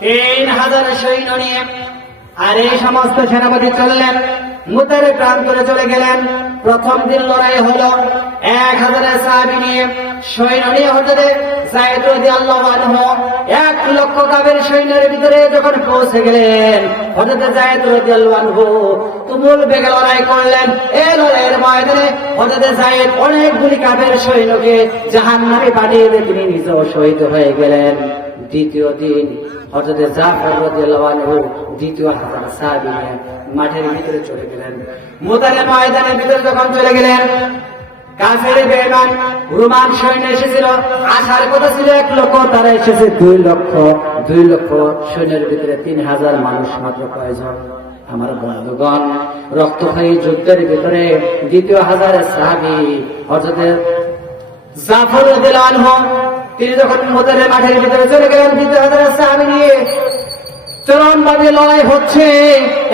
3000 সৈন্য নিয়ে আর এই সমস্ত সেনাপতি চললেন মুতারে প্রাণ করে চলে গেলেন। প্রথম দিন লড়াই হলো 1000 সাহাবী নিয়ে, সৈন্য নিয়ে হযরত যায়েদ রাদিয়াল্লাহু আনহু 1,00,000 কাফের সৈন্যের ভিতরে যখন পৌঁছে গেলেন, হযরত যায়েদ রাদিয়াল্লাহু আনহু তুমুল বেগে লড়াই করলেন। এই লড়াইয়ের ময়দানে হযরত যায়েদ অনেকগুলি কাফের সৈন্যকে জাহান্নামে পাঠিয়ে দিয়ে তিনি নিজেও শহীদ হয়ে গেলেন। দ্বিতীয় দিন হযরত জাফর রাদিয়াল্লাহু আনহু দ্বিতীয় 1000 সাহাবী নিয়ে মাঠের ভিতরে চলে গেলেন। মুতারের ময়দানের ভিতরে যখন চলে গেলেন, কাফের বেঈমান রোমান সৈন্য এসেছিল, আসার কথা ছিল 1,00,000, তারা এসেছে 2,00,000 সৈন্যের ভিতরে 3,000 মানুষ মাত্র কয়জন? আমার বন্ধুগণ, রক্তক্ষয়ী যুদ্ধের ভিতরে দ্বিতীয় 1000 সাহাবী হযরত জাফর রাদিয়াল্লাহু আনহু তিনি যখন মুতারের মাঠের ভিতরে চলে গেলেন, দ্বিতীয় 1000 সাহাবী নিয়ে চরমভাবে লড়াই হচ্ছে।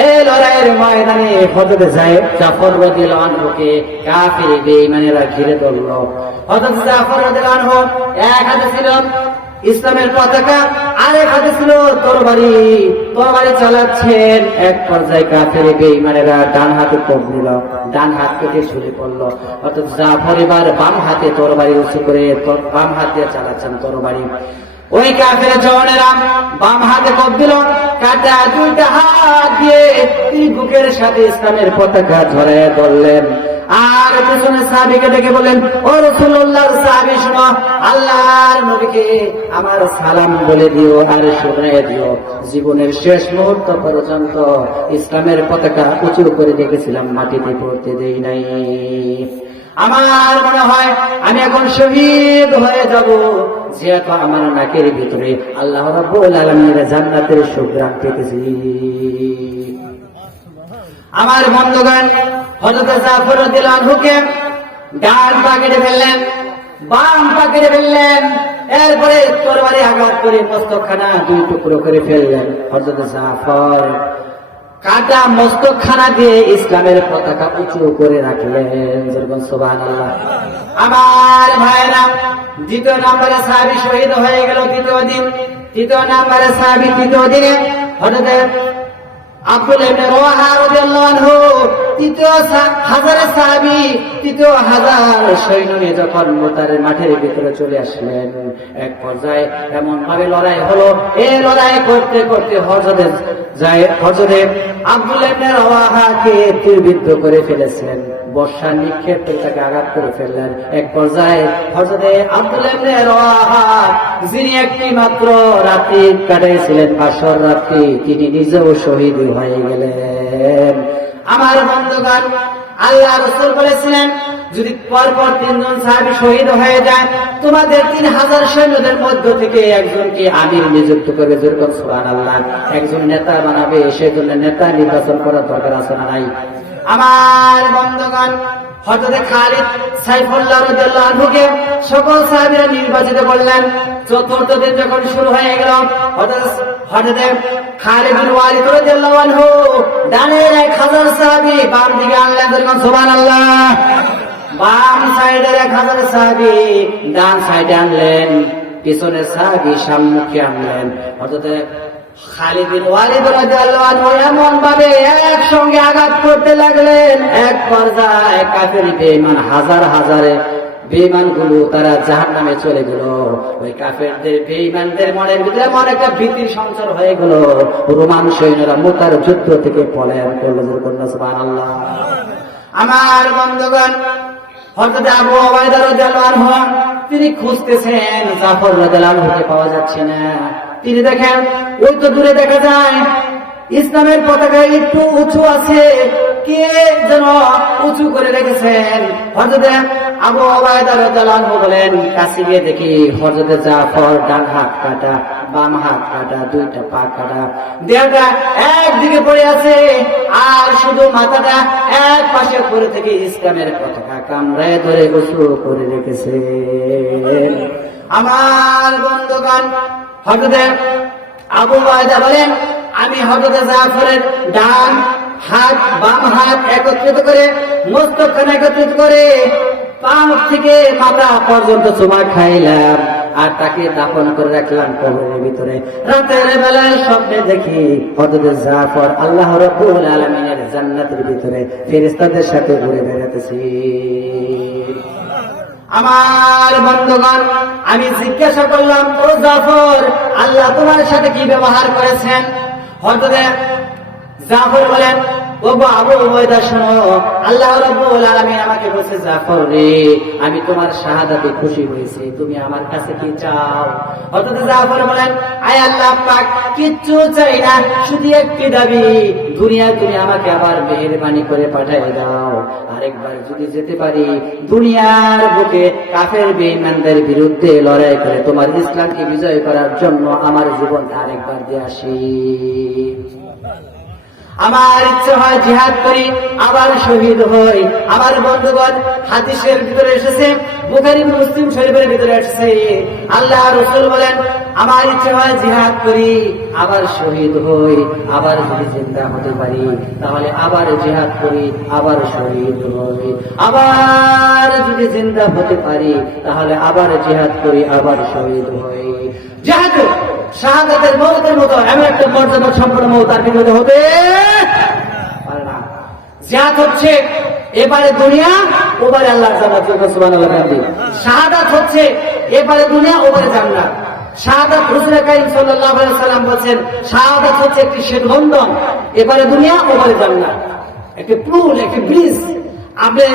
এই লড়াইয়ের ময়দানে হযরত জাফর রাদিয়াল্লাহু আনহুকে কাফির বেঈমানেরা ঘিরে ধরল। হযরত জাফর রাদিয়াল্লাহু আনহু এক হাতে ছিল ইসলামের পতাকা, আরেক হাতে ছিল তরবারি চালাচ্ছেন। এক পর্যায়ে কাফির বেঈমানেরা ডান হাতে কোপ দিল, ডান হাত থেকে ছুটে পড়ল। অর্থাৎ জাফর এবার বাম হাতে তরবারি উঁচু করে বাম হাত দিয়ে চালাচ্ছেন তরবারি। ওই কাফের জওয়ানেরা বাম হাতে কোপ দিল, কাটা দুইটা হাত দিয়ে তিনি বুকের সাথে ইসলামের পতাকা ধরে ধরলেন। আর পেছনে সাহাবীকে ডেকে বলেন, ও রাসূলুল্লাহর সাহাবী শোনো, আল্লাহর নবীকে আমার সালাম বলে দিও আর শুনিয়ে দিও, জীবনের শেষ মুহূর্ত পর্যন্ত ইসলামের পতাকা উঁচু করে রেখেছিলাম, মাটিতে পড়তে দেই নাই। আমার মনে হয় আমি এখন শহীদ হয়ে যাব, যেহেতু আমার নাকের ভিতরে আল্লাহ রাব্বুল আলামিনের জান্নাতের সুঘ্রাণ পেতেছি। আমার বন্ধুগণ, হযরত জাফর রাদিয়াল্লাহু আনহুকে ডান পা কেটে ফেললেন, বাম পা কেটে ফেললেন, এরপরে তরবারি আঘাত করে মস্তকখানা 2 টুকরো করে ফেললেন। হযরত জাফর কাটা মস্তকখানা দিয়ে ইসলামের পতাকা উঁচু করে রাখলেন। যেরকম সুবহানাল্লাহ। আমার ভাইরা, দ্বিতীয় নম্বরে সাহাবী শহীদ হয়ে গেল তৃতীয় নম্বরে সাহাবী তৃতীয় দিনে হযরত আব্দুল্লাহ ইবনে রাওয়াহা রাদিয়াল্লাহু আনহু তৃতীয় 1000 সাহাবী, তৃতীয় 1000 সৈন্য নিয়ে যখন মুতারের মাঠের ভিতরে চলে আসলেন, এক পর্যায়ে এমন ভাবে লড়াই হলো। এই লড়াই করতে করতে হযরত আব্দুল্লাহ ইবনে রাওয়াহাকে তীরবিদ্ধ করে ফেলেছেন, বর্ষা নিক্ষেপ করে তাকে আঘাত করে ফেললেন। এক পর্যায়ে হযরত আব্দুল্লাহ ইবনে রাওয়াহা, যিনি একটি মাত্র রাত্রি কাটাইছিলেন, আসর রাত্রি, তিনি নিজেও শহীদ হয়ে গেলেন। আমার বন্ধুগণ, আল্লাহ রাসূল বলেছিলেন, যদি পরপর 3 জন সাহাবী শহীদ হয়ে যায়, তোমাদের 3000 সৈন্যদের মধ্য থেকে একজনকে আমির নিযুক্ত করবে। যেরকম সুবহানাল্লাহ। একজন নেতা বানাবে, সেজন্য নেতা নির্বাচন করার দরকার আছে না নাই? আমার বন্ধুগণ, হযরত খালিদ সাইফুল্লাহ রাদিয়াল্লাহু আনহুকে সকল সাহাবীরা নির্বাচিত করলেন। চতুর্থ দিন যখন শুরু হয়ে গেল, হযরত খালিদ বিন ওয়ালিদ রাদিয়াল্লাহু আনহু ডানের 1000 সাহাবী বাম দিকে আনলেন। যেরকম সুবহানাল্লাহ। বাম সাইডের 1000 সাহাবী ডান সাইডে আনলেন, পিছনের সাহাবী সামনে আনলেন। হযরত খালিদ বিন ওয়ালিদ রাদিয়াল্লাহু আনহু এমন ভাবে একসঙ্গে আঘাত করতে লাগলেন, এক পর্যায়ে কাফের বেঈমান হাজার বেঈমানগুলো তারা জাহান্নামে চলে গেল। ওই কাফেরদের বেঈমানদের মনের ভিতরে এমন একটা ভীতির সঞ্চার হয়ে গেল, রোমান সৈন্যরা মুতার যুদ্ধ থেকে পলায়ন করল। সুবহানাল্লাহ। আমার বন্ধুগণ, হযরত আবু উবাইদা রাদিয়াল্লাহু আনহু তিনি খুঁজতেছেন, জাফর রাদিয়াল্লাহু আনহুকে পাওয়া যাচ্ছে না। তিনি দেখেন, ওই তো দূরে দেখা যায় ইসলামের পতাকা একটু উঁচু আছে, কে যেন উঁচু করে রেখেছেন। হযরত আবু উবাইদা রাদিয়াল্লাহু আনহু বলেন, কাছে গিয়ে দেখি হযরত জাফর ডান হাত কাটা, বাম হাত কাটা, 2টা পা কাটা, দেহটা একদিকে পড়ে আছে, আর শুধু মাথাটা এক পাশে পড়ে থেকে ইসলামের পতাকা কামড়ায় ধরে উঁচু করে রেখেছে। আমার বন্ধুগণ, হযরত আবু উবাইদা বলেন, আমি হযরত জাফরের ডান হাত বাম হাত একত্রিত করে, মস্তকখানা একত্রিত করে, পা থেকে মাথা পর্যন্ত চুমা খাইলাম। আর তাকে দাফন করে রাখলাম কবরের ভিতরে। রাতের বেলায় স্বপ্নে দেখি হযরত জাফর আল্লাহ রাব্বুল আলামিনের জান্নাতের ভিতরে ফেরেশতাদের সাথে ঘুরে বেড়াতেছি। আমার বন্ধুগণ, আমি জিজ্ঞাসা করলাম, ও জাফর, আল্লাহ তোমার সাথে কি ব্যবহার করেছেন? হযরত জাফর বলেন, ও আবু উবাইদা শোনো, আল্লাহ রাব্বুল আলামিন আমাকে বলেছে, জাফর রে, আমি তোমার শাহাদাতে খুশি হয়েছি, তুমি আমার কাছে কি চাও? হযরত জাফর বলেন, আয় আল্লাহ পাক, কিচ্ছু চাই না, শুধু একটি দাবি, দুনিয়ায় তুমি আমাকে আবার মেহেরবানি করে পাঠিয়ে দাও। আরেকবার যদি যেতে পারি, দুনিয়ার বুকে কাফের বেঈমানদের বিরুদ্ধে লড়াই করে তোমার ইসলামকে বিজয় করার জন্য আমার জীবনটা আরেকবার দিয়ে আসি। আমার ইচ্ছে হয় জিহাদ করি, আবার শহীদ হই। আমার বন্ধুগণ, হাদিসের ভিতরে এসেছে, বুখারী মুসলিম শরীফের ভিতরে এসেছে, আল্লাহ রাসূল বলেন, আমার ইচ্ছে হয় জিহাদ করি, আবার শহীদ হই, আবার যদি জিন্দা হতে পারি তাহলে আবার জিহাদ করি, আবার শহীদ হই, আবার যদি জিন্দা হতে পারি তাহলে আবার জিহাদ করি, আবার শহীদ হই। জিহাদ শাহাদাতের মওতের মতো এমন একটা মর্যাদা সম্পন্ন মওত আর বিপদে হতে পারে না। জিহাদ হচ্ছে এবারে দুনিয়া, ওবারে আল্লাহর জান্নাত। সুবহানাল্লাহ। শাহাদাত হচ্ছে এবারে দুনিয়া, ওবারে জান্নাত। শাহাদাত রাসূল কারীম সাল্লাল্লাহু আলাইহি ওয়াসাল্লাম বলেন, শাহাদাত হচ্ছে একটি সেতুবন্ধন, এবারে দুনিয়া, ওবারে জান্নাত, একটি পুল, একটি ব্রিজ। আপনি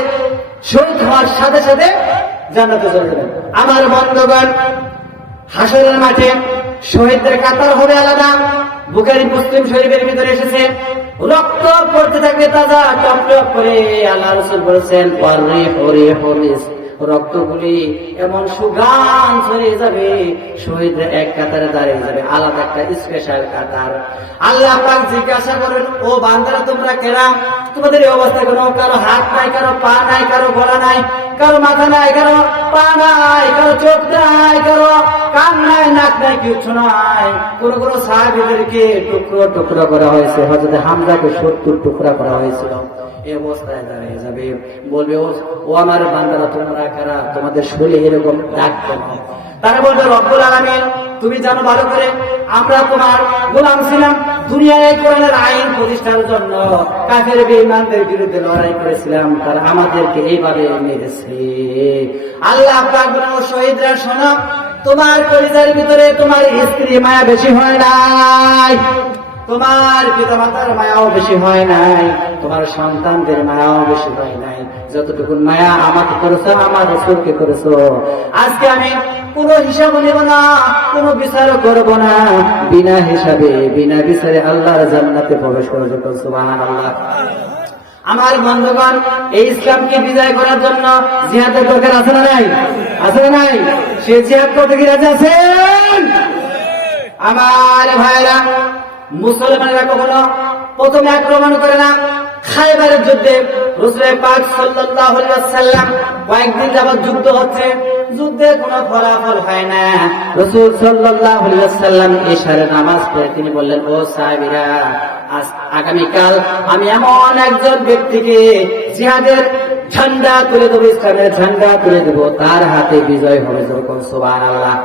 শহীদ হওয়ার সাথে সাথে জান্নাতে চলে যাবেন। আমার বন্ধুগণ, হাসরের মাঠে শহীদদের কাতার হবে আলাদা। বুখারী মুসলিম শরীফের ভিতরে এসেছে, রক্ত পড়তে থাকবে তাজা টপটপ করে। আল্লাহ রাসূল বলেছেন, রক্তগুলি এমন সুগান ছড়িয়ে যাবে, শহীদরা এক কাতারে দাঁড়িয়ে যাবে, আলাদা একটা স্পেশাল কাতার। আল্লাহ পাক জিজ্ঞাসা করেন, ও বান্দারা তোমরা কেরা? তোমাদের এই অবস্থা কেন? কারো হাত নাই, কারো পা নাই, কারো গলা নাই, কারো মাথা নাই, কারো পা নাই, কারো চোখ নাই, কারো কান নাই, নাক নাই, কিছু নাই। কোন কোন সাহাবীদেরকে টুকরো টুকরো করা হয়েছে, হযরত হামজাকে 70 টুকরা করা হয়েছিল। এই অবস্থায় দাঁড়িয়ে যাবে, বলবে, ও আমার বান্দারা তোমরা কারা? তোমাদের শরীরে এরকম দাগ কেন? তারা বলবে, রব্বুল আলামিন তুমি জানো ভালো করে, আমরা তোমার গোলাম ছিলাম, দুনিয়ায় কোরআনের আইন প্রতিষ্ঠার জন্য কাফের বেঈমানদের বিরুদ্ধে লড়াই করেছিলাম, তারা আমাদেরকে এইভাবে মেরেছে। আল্লাহ পাক বলেন, ও শহীদরা শোনো, তোমার কলিজার ভিতরে তোমার স্ত্রী মায়া বেশি হয় নাই, তোমার পিতামাতার মায়াও বেশি হয় নাই, তোমার সন্তানদের মায়াও বেশি হয় নাই, যতটুকু মায়া আমাকে করেছো, আমার রাসূলকে করেছো। আজকে আমি কোনো হিসাব নেব না, কোনো বিচারও করব না, বিনা হিসাবে বিনা বিচারে আল্লাহর জান্নাতে প্রবেশ করব। সুবহানাল্লাহ। আমার বন্ধুগণ, এই ইসলামকে বিজয় করার জন্য জিহাদের দরকার আছে না নাই? আছে না নাই? সে জিহাদ করতে কি রাজি আছেন? আমার ভাইরা, মুসলমানেরা কখনো প্রথমে আক্রমণ করে না। খায়বারের যুদ্ধে রাসূল পাক সাল্লাল্লাহু আলাইহি ওয়াসাল্লাম কয়েকদিন যাবত যুদ্ধ হচ্ছে, যুদ্ধে কোনো ফলাফল হয় না। রাসূল সাল্লাল্লাহু আলাইহি ওয়াসাল্লাম ইশারে নামাজ পড়ে তিনি বললেন, ও সাহাবীরা, আগামীকাল আমি এমন একজন ব্যক্তিকে জিহাদের ঝান্ডা তুলে দেবো, ইসলামের ঝান্ডা তুলে দেবো, তার হাতে বিজয় হবে। যখন সুবহানাল্লাহ।